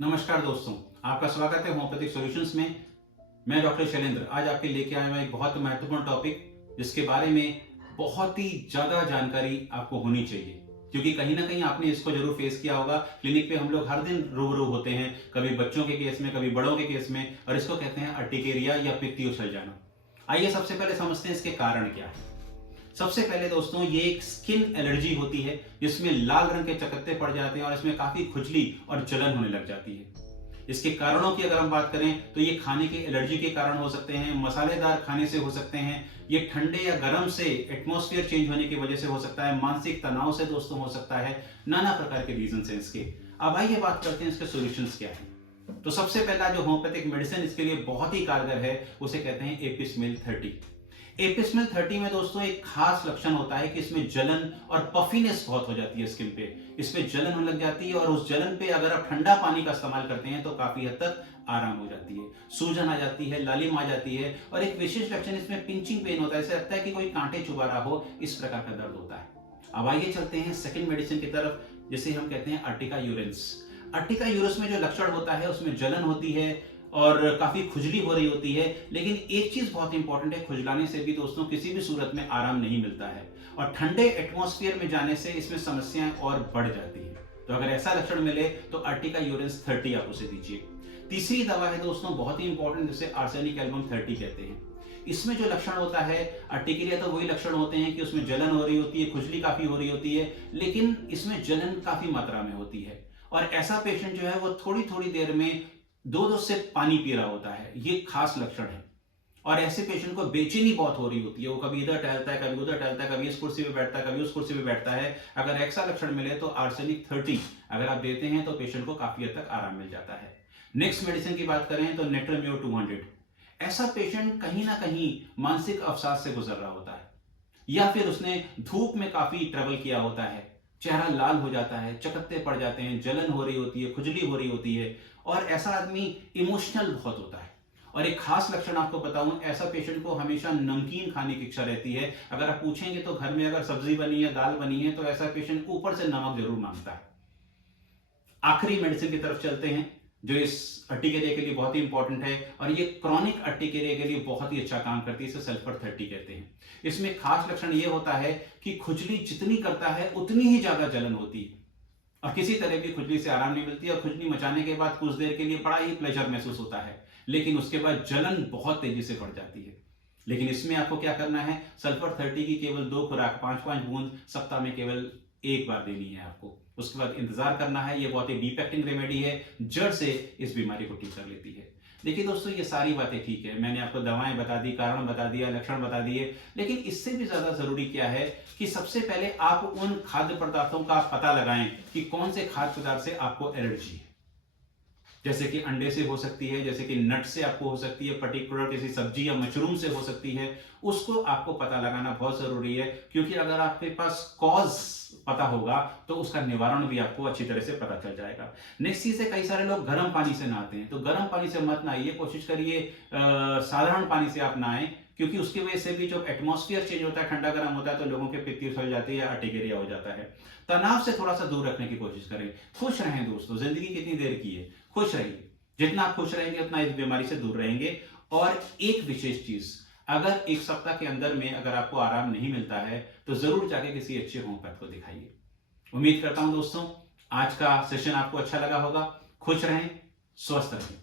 नमस्कार दोस्तों, आपका स्वागत है होम्योपैथिक सॉल्यूशंस में। मैं डॉक्टर शैलेंद्र आज आपके लेके आया हूं एक बहुत महत्वपूर्ण टॉपिक जिसके बारे में बहुत ही ज़्यादा जानकारी आपको होनी चाहिए, क्योंकि कहीं ना कहीं आपने इसको जरूर फेस किया होगा। क्लिनिक पे हम लोग हर दिन रूबरू होते हैं, कभी बच्चों के केस में, कभी बड़ों के केस में, और इसको कहते हैं अर्टिकेरिया या पित्ती उछल जाना। आइए सबसे पहले समझते हैं इसके कारण क्या है। सबसे पहले दोस्तों, ये एक स्किन एलर्जी होती है जिसमें लाल रंग के चकत्ते पड़ जाते हैं और इसमें काफी खुजली और जलन होने लग जाती है। इसके कारणों की अगर हम बात करें तो ये खाने के एलर्जी के कारण हो सकते हैं, मसालेदार खाने से हो सकते हैं, ये ठंडे या गर्म से एटमॉस्फेयर चेंज होने की वजह से हो सकता है, मानसिक तनाव से दोस्तों हो सकता है, नाना प्रकार के रीजन है इसके। अब आइए बात करते हैं इसके सॉल्यूशंस क्या है। तो सबसे पहला जो होम्योपैथिक मेडिसिन इसके लिए बहुत ही कारगर है उसे कहते हैं एपिसमेल 30। एपिसमेल 30 में दोस्तों एक खास लक्षण होता है कि इसमें जलन और पफीनेस बहुत हो जाती है स्किन पे। इसमें जलन होने लग जाती है और उस जलन पे अगर आप ठंडा पानी का इस्तेमाल करते हैं तो काफी हद तक आराम हो जाती है, सूजन आ जाती है, लालिम आ जाती है, और एक विशेष लक्षण इसमें पिंचिंग पेन होता है, ऐसा लगता है कि कोई कांटे चुभा रहा हो, इस प्रकार का दर्द होता है। अब आइए चलते हैं सेकेंड मेडिसिन की तरफ, जिसे हम कहते हैं अर्टिका यूरेंस। अर्टिका यूरेंस में जो लक्षण होता है उसमें जलन होती है और काफी खुजली हो रही होती है, लेकिन एक चीज बहुत इंपॉर्टेंट है, खुजलाने से भी दोस्तों किसी भी सूरत में आराम नहीं मिलता है, और ठंडे एटमॉस्फेयर में जाने से इसमें समस्याएं और बढ़ जाती है। तो अगर ऐसा लक्षण मिले तो अर्टिका यूरेंस 30 आप उसे दीजिए। तीसरी दवा है दोस्तों बहुत ही इंपॉर्टेंट, जिसे आर्सेनिक एल्बम 30 कहते हैं। इसमें जो लक्षण होता है अर्टिकेरिया, तो वही लक्षण होते हैं कि उसमें जलन हो रही होती है, खुजली काफी हो रही होती है, लेकिन इसमें जलन काफी मात्रा में होती है, और ऐसा पेशेंट जो है वो थोड़ी थोड़ी देर में दो से पानी पी रहा होता है, ये खास लक्षण है। और ऐसे पेशेंट को बेचैनी बहुत हो रही होती है, वो कभी इधर टहलता है, कभी उधर टहलता है, कभी इस कुर्सी पे बैठता है, कभी उस कुर्सी पे बैठता है। अगर ऐसा लक्षण मिले तो आर्सेनिक 30 अगर आप देते हैं तो पेशेंट को काफी हद तक आराम मिल जाता है। नेक्स्ट मेडिसिन की बात करें तो नेट्रोम्यो 200। ऐसा पेशेंट कहीं ना कहीं मानसिक अवसाद से गुजर रहा होता है, या फिर उसने धूप में काफी ट्रेवल किया होता है, चेहरा लाल हो जाता है, चकत्ते पड़ जाते हैं, जलन हो रही होती है, खुजली हो रही होती है, और ऐसा आदमी इमोशनल बहुत होता है। और एक खास लक्षण आपको बताऊं, ऐसा पेशेंट को हमेशा नमकीन खाने की इच्छा रहती है। अगर आप पूछेंगे तो घर में अगर सब्जी बनी है, दाल बनी है, तो ऐसा पेशेंट ऊपर से नमक जरूर मांगता है। आखिरी मेडिसिन की तरफ चलते हैं जो इस अर्टिकेरिया के लिए बहुत ही इंपॉर्टेंट है, और ये क्रॉनिक अर्टिकेरिया के लिए बहुत ही अच्छा काम करती है, इसे सल्फर 30 कहते हैं। इसमें खास लक्षण ये होता है कि खुजली जितनी करता है उतनी ही ज्यादा जलन होती है, और किसी तरह की खुजली से आराम नहीं मिलती, और खुजली मचाने के बाद कुछ देर के लिए बड़ा ही प्लेजर महसूस होता है, लेकिन उसके बाद जलन बहुत तेजी से बढ़ जाती है। लेकिन इसमें आपको क्या करना है, सल्फर 30 की केवल 2 खुराक 5-5 बूंद सप्ताह में केवल एक बार देनी है आपको। उसके बाद इंतजार करना है। ये बहुत ही डीप एक्टिंग रेमेडी है, जड़ से इस बीमारी को ठीक कर लेती है। देखिए दोस्तों, ये सारी बातें ठीक है, मैंने आपको दवाएं बता दी, कारण बता दिया, लक्षण बता दिए, लेकिन इससे भी ज्यादा जरूरी क्या है कि सबसे पहले आप उन खाद्य पदार्थों का पता लगाएं कि कौन से खाद्य पदार्थ से आपको एलर्जी है। जैसे कि अंडे से हो सकती है, जैसे कि नट से आपको हो सकती है, पर्टिकुलर किसी सब्जी या मशरूम से हो सकती है, उसको आपको पता लगाना बहुत जरूरी है, क्योंकि अगर आपके पास कॉज पता होगा तो उसका निवारण भी आपको अच्छी तरह से पता चल जाएगा। नेक्स्ट चीज है, कई सारे लोग गर्म पानी से नहाते हैं, तो गर्म पानी से मत नहाइए, कोशिश करिए साधारण पानी से आप नहाएं, क्योंकि उसकी वजह से भी जो एटमॉस्फेयर चेंज होता है, ठंडा गर्म होता है, तो लोगों के पित्ती उछल जाती है या अर्टिकेरिया हो जाता है। तनाव से थोड़ा सा दूर रखने की कोशिश करें। खुश रहें दोस्तों, जिंदगी कितनी देर की है, खुश रहिए। जितना आप खुश रहेंगे उतना इस बीमारी से दूर रहेंगे। और एक विशेष चीज, अगर एक सप्ताह के अंदर में अगर आपको आराम नहीं मिलता है तो जरूर जाके किसी अच्छे होम्योपैथ को दिखाइए। उम्मीद करता हूं दोस्तों आज का सेशन आपको अच्छा लगा होगा। खुश रहें, स्वस्थ रहें।